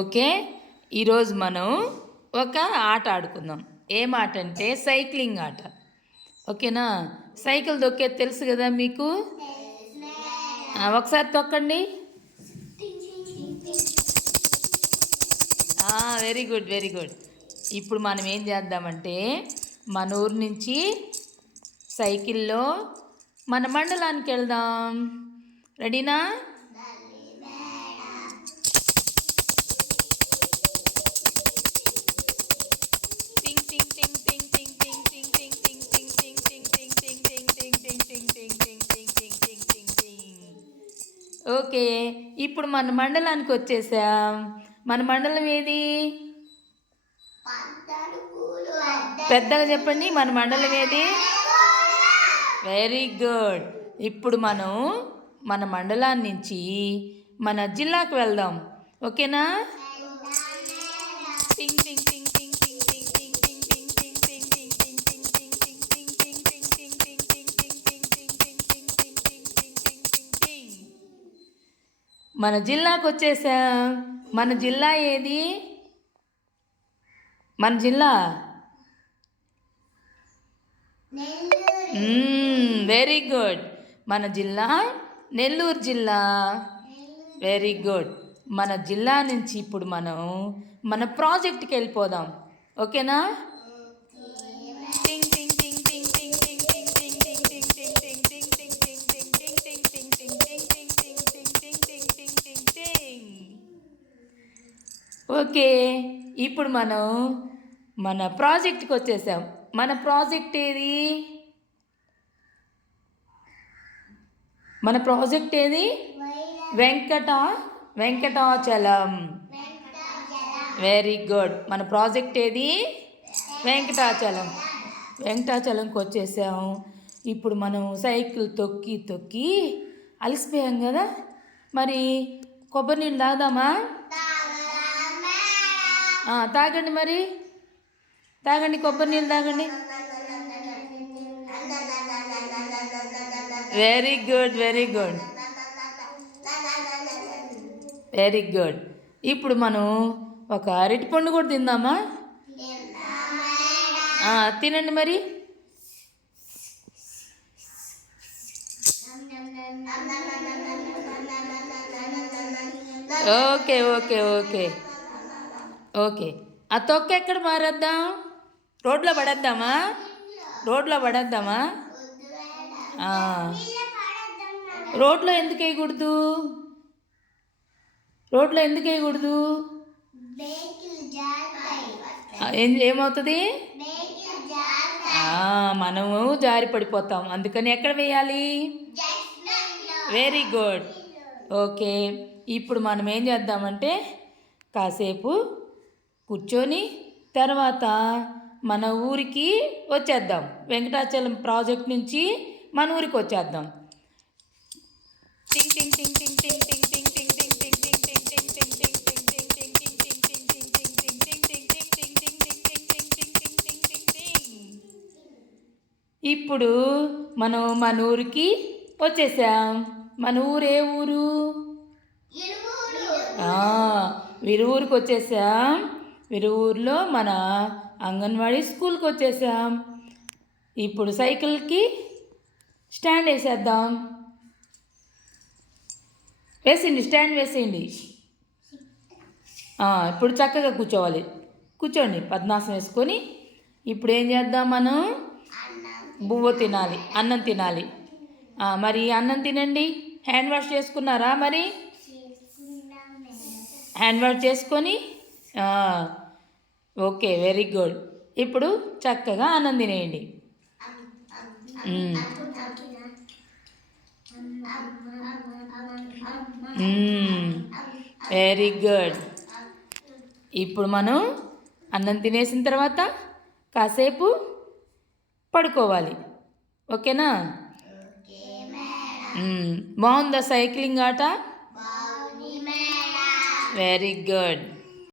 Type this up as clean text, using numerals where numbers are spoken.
Okay, ఈరోజు మనం ఒక ఆట ఆడుకుందాం. ఏం ఆట అంటే సైక్లింగ్ ఆట. ఓకేనా? సైకిల్ దొక్కేది తెలుసు కదా మీకు? ఒకసారి తొక్కండి. Very good, very good. ఇప్పుడు మనం ఏం చేద్దామంటే మన ఊరు నుంచి సైకిల్లో మన మండలానికి వెళ్దాం. రెడీనా? ఓకే, ఇప్పుడు మన మండలానికి వచ్చేసాం. మన మండలం ఏది? పెద్దగా చెప్పండి, మన మండలం ఏది? Very good. ఇప్పుడు మనం మన మండలాన్ని నుంచి మన జిల్లాకు వెళ్దాం. ఓకేనా? మన జిల్లాకు వచ్చేసాం. మన జిల్లా ఏది? మన జిల్లా వెరీ గుడ్. మన జిల్లా నెల్లూరు జిల్లా. Very good. మన జిల్లా నుంచి ఇప్పుడు మనం మన ప్రాజెక్ట్కి వెళ్ళిపోదాం. ఓకేనా? ఓకే, ఇప్పుడు మనం మన ప్రాజెక్ట్కి వచ్చేసాం. మన ప్రాజెక్ట్ ఏది? మన ప్రాజెక్ట్ ఏది? వెంకటాచలం. Very good. మన ప్రాజెక్ట్ ఏది? వెంకటాచలం. వెంకటాచలంకి వచ్చేసాం. ఇప్పుడు మనం సైకిల్ తొక్కి తొక్కి అలసిపోయాం కదా, మరి కొబ్బరి నీళ్ళు తాగుదామా? తాగండి, మరి తాగండి, కొబ్బరి నీళ్ళు తాగండి. Very good, very good, very good. ఇప్పుడు మనం ఒక అరటిపండు కూడా తిందామా? తినండి మరి. Okay okay okay okay. ఆ తొక్క ఎక్కడ మారేద్దాం? రోడ్లో పడేద్దామా? రోడ్లో పడేద్దామా? రోడ్లో ఎందుకు వేయకూడదు? రోడ్లో ఎందుకు వేయకూడదు? ఏమవుతుంది? మనము జారి పడిపోతాం. అందుకని ఎక్కడ వేయాలి? Very good. ఓకే, ఇప్పుడు మనం ఏం చేద్దామంటే కాసేపు కూర్చొని తర్వాత మన ఊరికి వచ్చేద్దాం. వెంకటాచలం ప్రాజెక్ట్ నుంచి మన ఊరికి వచ్చేద్దాం. ఇప్పుడు మనం మన ఊరికి వచ్చేసాం. మన ఊరు ఏ ఊరు? విరువూరుకి వచ్చేసాం. విరువూరులో మన అంగన్వాడీ స్కూల్కి వచ్చేసాం. ఇప్పుడు సైకిల్కి స్టాండ్ వేసేద్దాం. వేసేయండి, స్టాండ్ వేసేయండి. ఇప్పుడు చక్కగా కూర్చోవాలి. కూర్చోండి, పద్మాసనం వేసుకొని. ఇప్పుడు ఏం చేద్దాం? మనం బువ్వ తినాలి, అన్నం తినాలి. మరి అన్నం తినండి. హ్యాండ్ వాష్ చేసుకున్నారా? మరి హ్యాండ్ వాష్ చేసుకొని ఓకే, వెరీ గుడ్. ఇప్పుడు చక్కగా అన్నం తినేయండి. Very good. ఇప్పుడు మనం అన్నం తినేసిన తర్వాత కాసేపు పడుకోవాలి. ఓకేనా? బాగుందా సైక్లింగ్ ఆట? Very good.